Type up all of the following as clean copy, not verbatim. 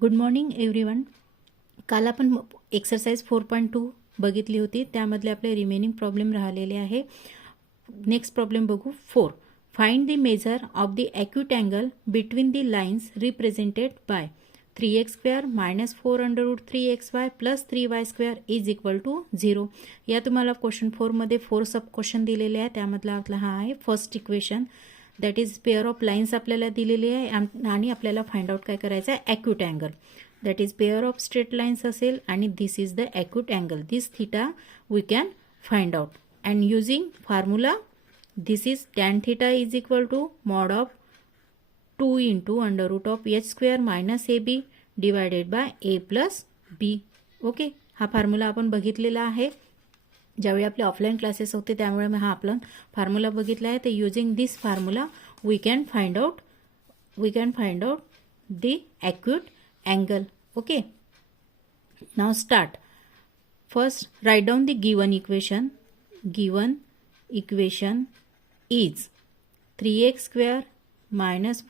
Good morning everyone. काल आपण exercise 4.2 बघितली होती. त्यामधले आपले रिमेनिंग प्रॉब्लेम राहिलेले आहे. नेक्स्ट प्रॉब्लेम बघू. 4. Find the measure of the acute angle between the lines represented by 3x² - 4 √ 3xy + 3y² is equal to 0. या तुम्हाला क्वेश्चन 4 मध्ये 4 सब क्वेश्चन दिलेले आहे. त्यामधला आपला हा आहे first equation. That is pair of lines आपल्याला दिलेली आहे आणि आपल्याला फाइंड आउट काय करायचं आहे, acute angle. That is pair of straight lines असेल आणि this is the acute angle. This theta we can find out and using formula this is tan theta is equal to mod of 2 × √h² - ab divided by a + b. Okay, हा formula आपण बघितलेला आहे ज्यावेळी आपले offline classes होते, त्यामुळे मी हा आपला फॉर्म्युला बघितला आहे. तर using this formula we can find out the acute angle. Okay, now start. First write down the given equation. Given equation is 3x² -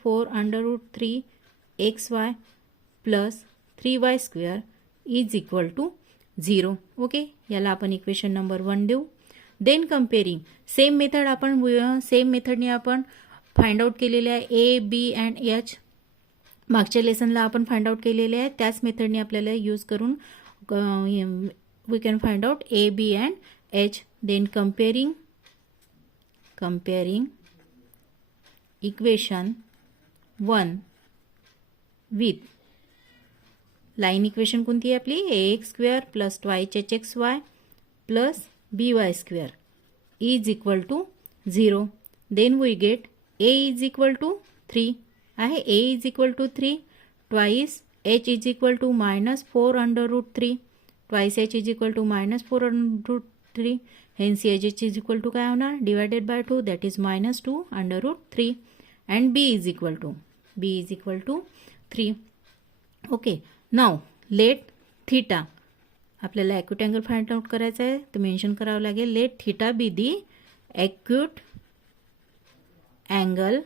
4 √ 3xy + 3y² is equal to 0. Okay, याला आपण equation number 1 देऊ. Then comparing same मेथडने आपण find out केलेले आहे ए B and H. मागच्या लेसनला आपण find out केलेले आहे. त्याच मेथडने आपल्याला यूज करून we can find out A B and H. Then comparing equation 1 with line equation कोणती आहे आपली, ax² + 2hxy + by² is equal to 0. Then we get a is equal to 3 आहे. a is equal to 3 twice h is equal to -4 √ 3 twice h is equal to -4 √ 3. Hence h is equal to काय होणार, divided bye 2 that is -2 √ 3 and b is equal to 3. Okay, now let theta. आपल्याला acute angle find out करायचा आहे, तर mention करावं लागेल let theta be the acute angle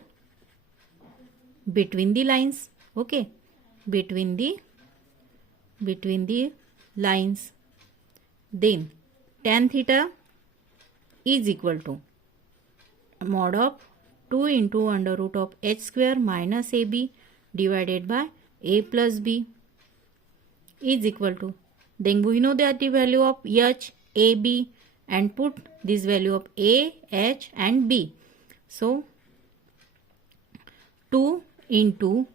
between the lines. Okay, between the lines. Then tan थीटा is equal to mod of 2 × √h² - ab divided by a + b is equal to, then we know that the value of h, a, b and put this value of a, h and b. So 2 ×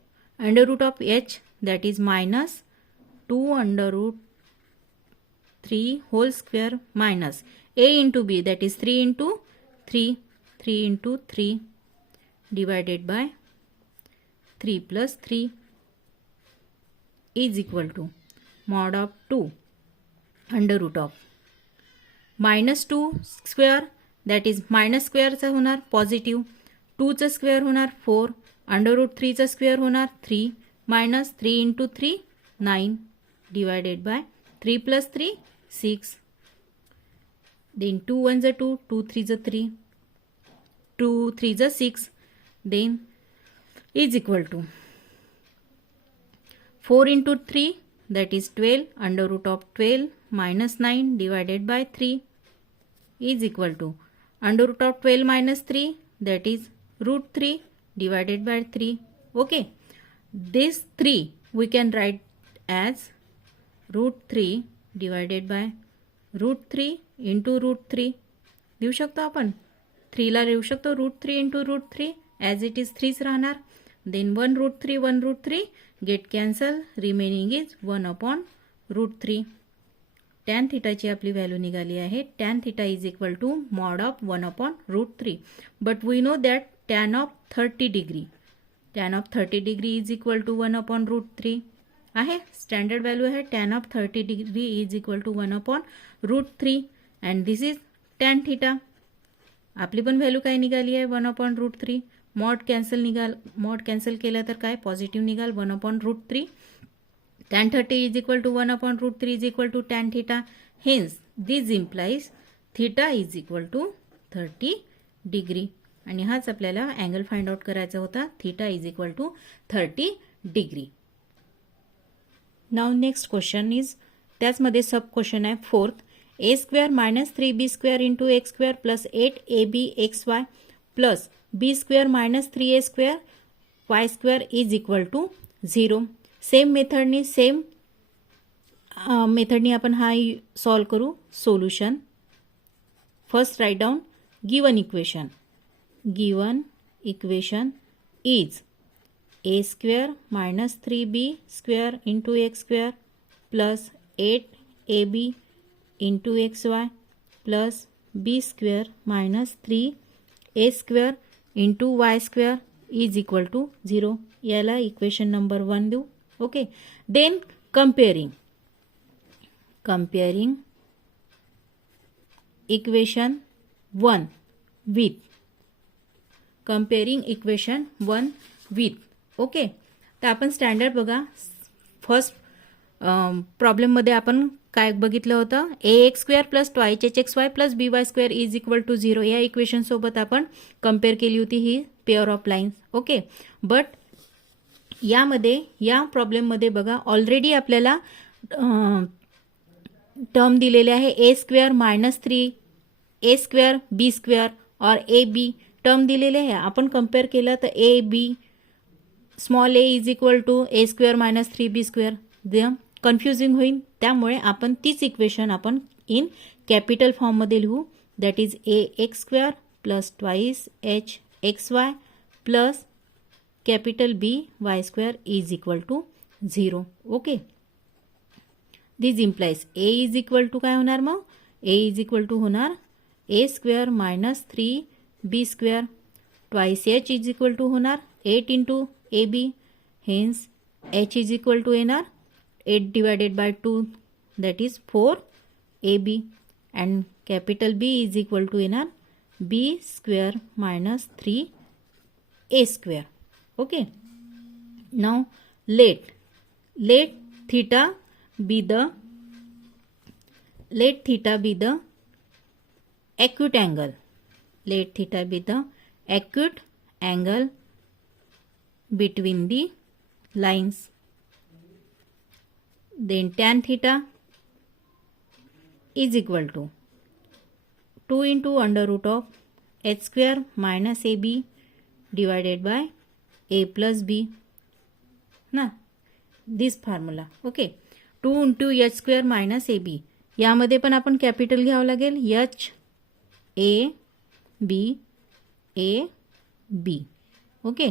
√h that is -2 √ 3 whole square minus a into b that is 3 into 3 divided by 3 + 3 is equal to mod of 2 √ of -2 square that is minus स्क्वेअरचा होणार positive, 2चा square होणार 4, √3 चा square होणार 3 - 3 × 3 9 divided by 3 + 3 6. Then 2 1s are 2, 2 3s are 3, 2 3s are 6. Then is equal to 4 × 3 that is 12 √12 - 9 divided by 3 is equal to √12 - 3 that is √3 divided by 3. Okay, this 3 we can write as √3 divided by √3 into √3 लिहू शकतो आपण. 3 ला लिहू शकतो √3 into √3 as it is 3च राहणार. Then 1 √3 1 √3 get cancel, remaining is 1 √3. Tan थीटाची आपली व्हॅल्यू निघाली आहे. Tan theta is equal to mod of 1 √3. But we know that tan of 30 degree is equal to 1 √3 आहे. स्टँडर्ड व्हॅल्यू आहे tan of 30 degree is equal to 1 √3 and this is tan theta. आपली पण value काय निघाली आहे 1 √3. Mod cancel केलं तर काय पॉझिटिव्ह निघाल 1 √3. Tan 30 is equal to 1 √3 is equal to tan theta. Hence this implies theta is equal to 30 degree. आणि हाच आपल्याला अँगल फाइंड आउट करायचा होता. Theta is equal to 30 degree. Now next question is, त्याचमध्ये सब क्वेश्चन आहे fourth. A square minus 3b square into X square plus 8ab xy plus b square minus 3a square y square is equal to 0. Same मेथडनी आपण हा solve करू. Solution first write down given equation is a square minus 3b square into x square plus 8ab into xy plus b square minus 3a square into y square is equal to 0. याला equation number 1 देऊ. Okay. Then comparing equation 1 with okay. तर आपण standard बघा. First प्रॉब्लेममध्ये आपण काय बघितलं होतं, A X square plus 2hx प्लस B Y square is equal to 0 या इक्वेशनसोबत आपण कम्पेअर केली होती ही pair of lines. Okay. But या प्रॉब्लेममध्ये बघा ऑलरेडी आपल्याला टर्म दिलेले आहे A square minus 3 A square B square और ए बी टर्म दिलेले आहे. आपण कम्पेअर केलं तर A B small A is equal to A square minus 3b square confusing होईल. त्यामुळे आपण तीच इक्वेशन आपण इन कॅपिटल फॉर्ममध्ये लिहू. That is A X square plus 2hxy plus capital B Y square is equal to 0. Okay. This implies A is equal to काय होणार मग, ए इज इक्वल टू होणार A square minus 3b square 2h is equal to होणार 8 into ab. hence h is equal to येणार 8 divided by 2 that is 4ab and capital B is equal to येणार b square minus 3a square. Okay. Now let theta be the acute angle. Let theta be the acute angle between the lines. Then tan theta is equal to 2 into under root of h square minus ab divided by a plus b. ना दिस formula. Okay. 2 into h square minus ab यामध्ये पण आपण capital घ्यावं लागेल h a b. Okay.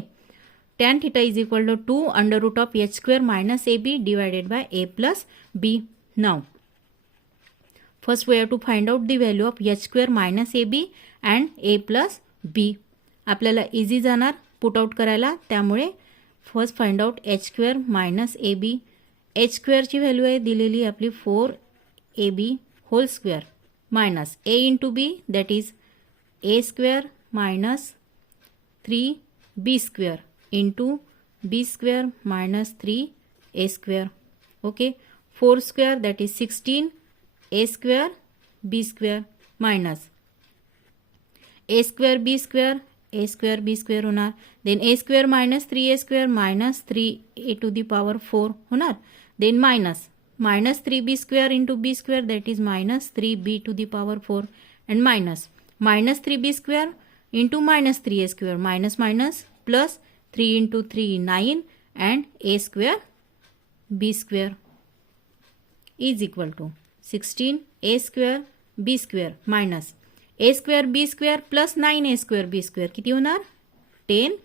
tan theta is equal to 2 under root of h square minus ab divided by a plus b. Now, first we have to find out the value of h square minus ab and a plus b. आपल्याला easy जाणार put out करायला. त्यामुळे first find out h square minus A B. h स्क्वेअरची value आहे दिलेली आपली 4ab whole square minus a into B that is a square minus 3b square into b square minus 3a square. Okay. 4 square that is 16 a square b square minus a square b square होणार. then a square minus 3a square minus 3a to the power 4 होणार. then minus 3b square into b square that is minus 3b to the power 4 and minus 3b square into minus 3a square minus plus 3 into 3 9 and a square b square is equal to 16 a square b square minus a square b square plus 9 a square b square किती होणार 10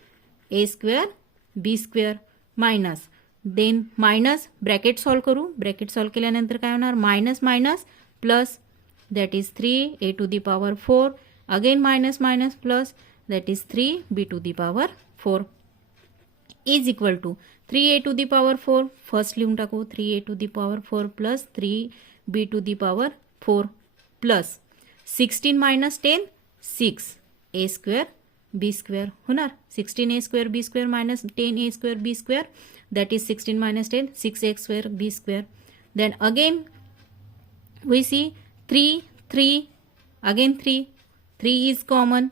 a square b square minus then minus bracket solve करू. Bracket solve केल्यानंतर काय होणार minus plus that is 3 a to the power 4 again minus plus that is 3b to the power 4 is equal to 3a to the power 4 first लिहून टाकू 3a to the power 4 plus 3b to the power 4 plus 16 minus 10 6a square b square होणार. 16a square b square minus 10a square b square that is 16 minus 10 6a square b square. Then again we see 3 again 3 is common.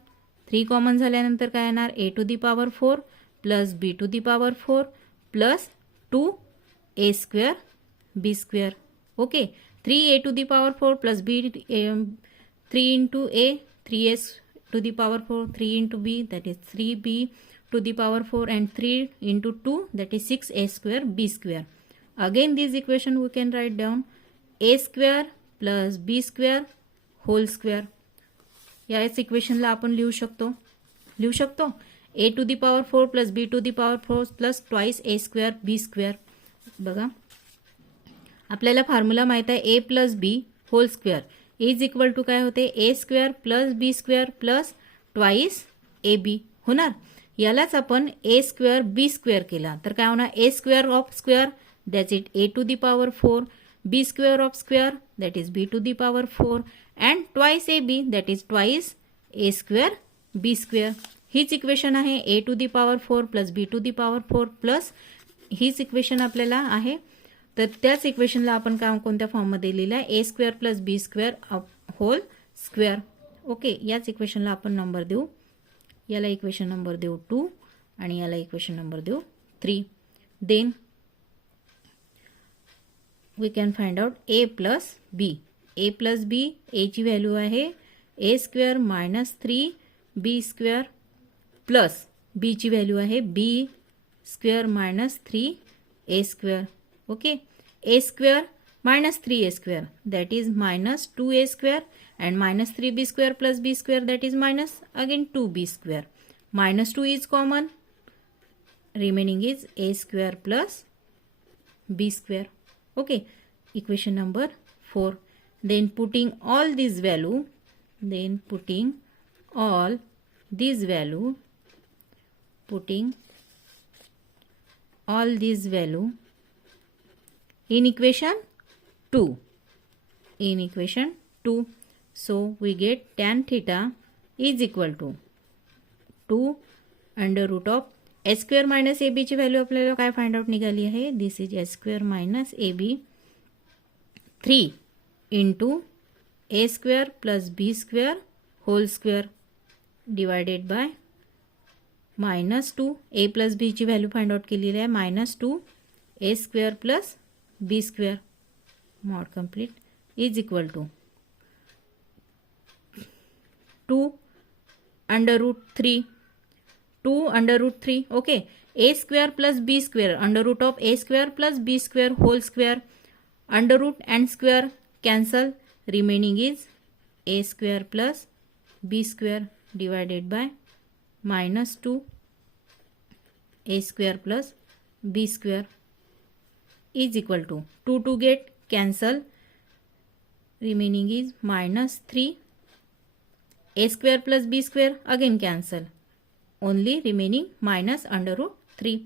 3 common झाल्यानंतर काय येणार a to the power 4 plus b to the power 4 plus 2a square b square. Okay, 3a to the power 4 plus b, 3 into a, 3a to the power 4, 3 into b, that is 3b to the power 4, and 3 into 2, that is 6a square b square. Again this equation we can write down a square plus b square whole square. याच इक्वेशनला आपण लिहू शकतो a to the power 4 plus b to the power 4 plus twice a square b square. बघा आपल्याला formula माहित आहे a plus b whole square is equal to काय होते a square plus b square plus twice ab होणार. यालाच आपण a square b square केला तर काय होणार a square of square that's it a to the power 4, b square of square that is b to the power 4 and twice ab that is twice a square b square. हीच equation आहे a to the power 4 plus b to the power 4 plus हीच equation आपल्याला आहे. तर त्याच इक्वेशनला आपण काय कोणत्या फॉर्ममध्ये लिहिलं आहे a square plus b square whole square. Okay, याच इक्वेशनला आपण नंबर देऊ. याला इक्वेशन नंबर देऊ 2 आणि याला इक्वेशन नंबर देऊ 3. देन we can find out a plus b. a plus b, a ची व्हॅल्यू आहे a square minus 3b square plus b ची व्हॅल्यू आहे b square minus 3a square. Okay, a square minus 3a square that is minus 2a square and minus 3b square plus b square that is minus again 2b square. Minus 2 is common, remaining is a square plus b square. Okay, equation number 4. Then putting all these value in equation 2. So we get tan theta is equal to 2 under root of s square minus ab ची value आपल्याला काय find out निघाली आहे. दिस is s square minus ab 3 into a square plus b square whole square divided by minus 2 a plus b ची value find out केलेली आहे minus 2 a square plus b square mod complete is equal to 2 under root 3. Okay, a square plus b square under root of a square plus b square whole square, under root and square cancel, remaining is a square plus b square divided by minus 2 a square plus b square is equal to 2 get cancel, remaining is minus 3 a square plus b square again cancel, only remaining minus under root 3.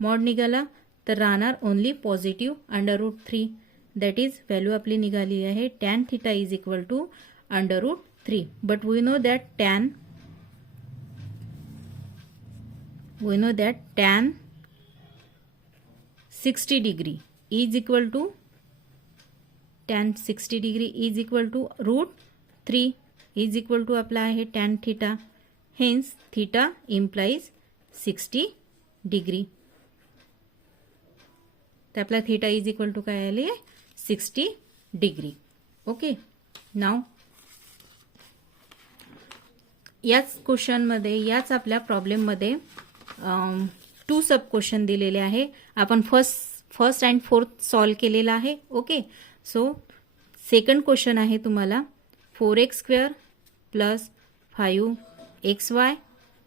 mod निघाला तर राहणार only positive under root 3. that is value आपली निघाली आहे tan theta is equal to under root 3. but we know that tan 60 degree is equal to root 3 is equal to आपला आहे tan theta, hence theta implies 60 degree. तर आपला theta is equal to काय आले 60 degree. Okay, नाव याच क्वेश्चनमध्ये याच आपल्या प्रॉब्लेममध्ये 2 सब क्वेश्चन दिलेले आहे. आपण फर्स्ट अँड फोर्थ सॉल्व केलेला आहे. ओके, सो सेकंड क्वेश्चन आहे तुम्हाला 4x square plus 5xy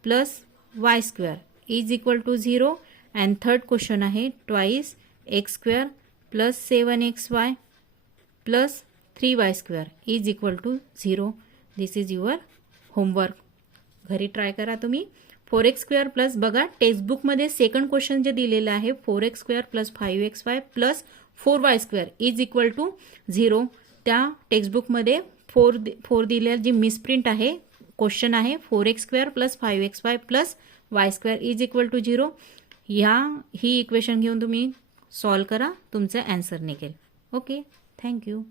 plus y square is equal to 0 and third question आहे twice x square plus 7xy plus 3y square is equal to 0. This is your homework. घरी try करा तुम्ही. 4x square plus बघा टेक्स्टबुकमध्ये second question जे दिलेलं आहे 4x square plus 5xy प्लस 4y square is equal to 0. त्या टेक्स्टबुकमध्ये 4 दिलेलं जी मिसप्रिंट आहे क्वेश्चन आहे 4x square plus 5xy plus y square is equal to 0. ही इक्वेशन घेऊन तुम्ही सॉल्व करा, तुमचं आन्सर निघेल. Okay, thank you.